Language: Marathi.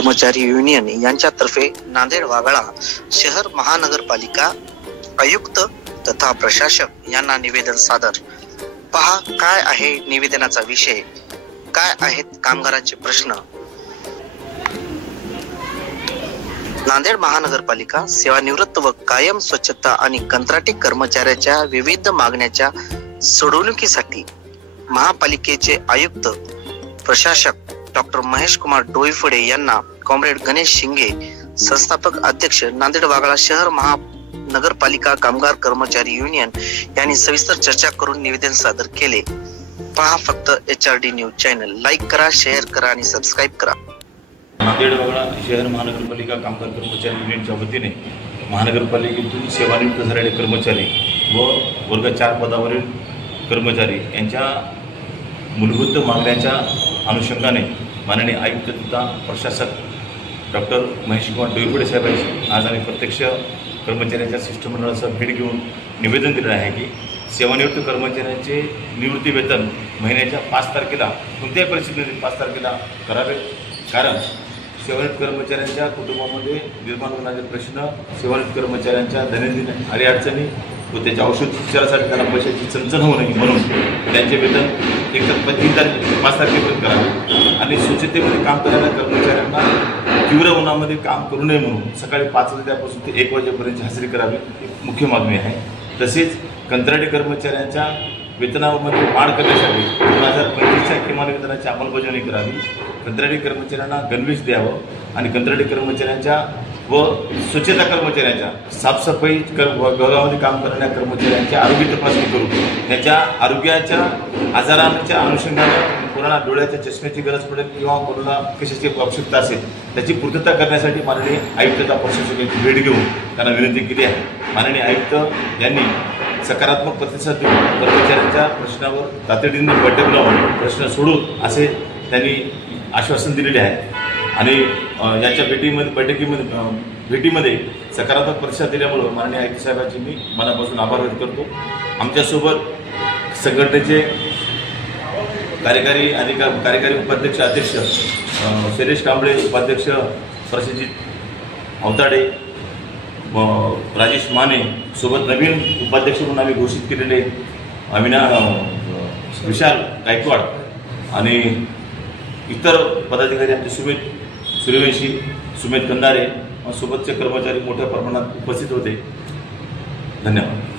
कर्मचारी युनियन यांच्यातर्फे नांदेड वाघाळा शहर महानगरपालिका आयुक्त तथा प्रशासक यांना निवेदन सादर। पहा काय आहे निवेदनाचा विषय, काय आहेत कामगारांचे प्रश्न। नांदेड महानगरपालिका सेवानिवृत्त व कायम स्वच्छता आणि कंत्राटी कर्मचाऱ्याच्या विविध मागण्याच्या सोडवणुकीसाठी महापालिकेचे आयुक्त प्रशासक डॉक्टर महेश कुमार डोईफोडे यांना कॉम्रेड गणेश शिंगे संस्थापक अध्यक्ष नांदेड वाघाळा शहर महानगरपालिका कामगार कर्मचारी युनियन यांनी सविस्तर चर्चा करून निवेदन सादर केले। पहा फक्त HRD न्यूज चॅनल, लाईक करा, शेअर करा आणि सबस्क्राइब करा। नांदेड वाघाळा शहर महानगरपालिका कामगार कर्मचारी युनियनच्या वतीने महानगरपालिकेतून सेवानिवृत्त झालेले कर्मचारी व वर्ग 4 पदावरील कर्मचारी यांच्या मूलभूत मागण्याच्या अनुषंगाने माननीय आयुक्त तथा प्रशासक डॉक्टर महेश कुमार डोईफोडे साहेबांशी आज आम्ही प्रत्यक्ष कर्मचाऱ्यांच्या शिष्टमंडळाचा भेट घेऊन निवेदन दिलं आहे की सेवानिवृत्त कर्मचाऱ्यांचे निवृत्ती वेतन महिन्याच्या 5 तारखेला कोणत्याही परिस्थितीमध्ये 5 तारखेला करावे। कारण सेवानिवृत्त कर्मचाऱ्यांच्या कुटुंबामध्ये निर्माण होणारे प्रश्न, सेवानिवृत्त कर्मचाऱ्यांच्या दैनंदिन अडीअडचणी व त्याच्या औषध उपचारासाठी त्यांना पैशाची चणचण होऊ नये म्हणून त्यांचे वेतन एकतर 5 तारखेपर्यंत करावे आणि स्वच्छतेमध्ये काम करणाऱ्या कर्मचाऱ्यांना तीव्र उन्हामध्ये काम करू नये म्हणून सकाळी 5 वाजल्यापासून ते 1 वाजेपर्यंत हजेरी करावी ही मुख्य मागणी आहे। तसेच कंत्राटी कर्मचाऱ्यांच्या वेतनामध्ये वाढ करण्यासाठी 2025च्या किमान वेतनाची अंमलबजावणी करावी, कंत्राटी कर्मचाऱ्यांना गणवेश द्यावं आणि कंत्राटी कर्मचाऱ्यांच्या व स्वच्छता कर्मचाऱ्यांच्या साफसफाई विभागामध्ये काम करणाऱ्या कर्मचाऱ्यांच्या आरोग्य तपासणी करून त्याच्या आरोग्याच्या आजारांच्या अनुषंगाने कोणाला डोळ्याच्या चष्म्याची गरज पडेल किंवा कोणाला कशाची आवश्यकता असेल त्याची पूर्तता करण्यासाठी माननीय आयुक्त तथा प्रशासकाची भेट घेऊन त्यांना विनंती केली आहे। माननीय आयुक्त यांनी सकारात्मक प्रतिसाद देऊन कर्मचाऱ्यांच्या प्रश्नावर तातडीने बैठक लावून प्रश्न सोडू असे त्यांनी आश्वासन दिलेले आहे आणि याच्या भेटीमध्ये सकारात्मक प्रतिसाद दिल्यामुळे माननीय आयुक्त साहेबांचे मी मनापासून आभार व्यक्त करतो। आमच्यासोबत संघटनेचे कार्यकारी उपाध्यक्ष अध्यक्ष शैलेश कांबळे, उपाध्यक्ष प्रसेनजीत अवताडे, राजेश माने, सोबत नवीन उपाध्यक्ष म्हणून आम्ही घोषित केलेले विशाल गायकवाड आणि इतर पदाधिकारी आमचे सुमित सूर्यवंशी, सुमित कंदारे सोबतचे कर्मचारी मोठ्या प्रमाणात उपस्थित होते। धन्यवाद।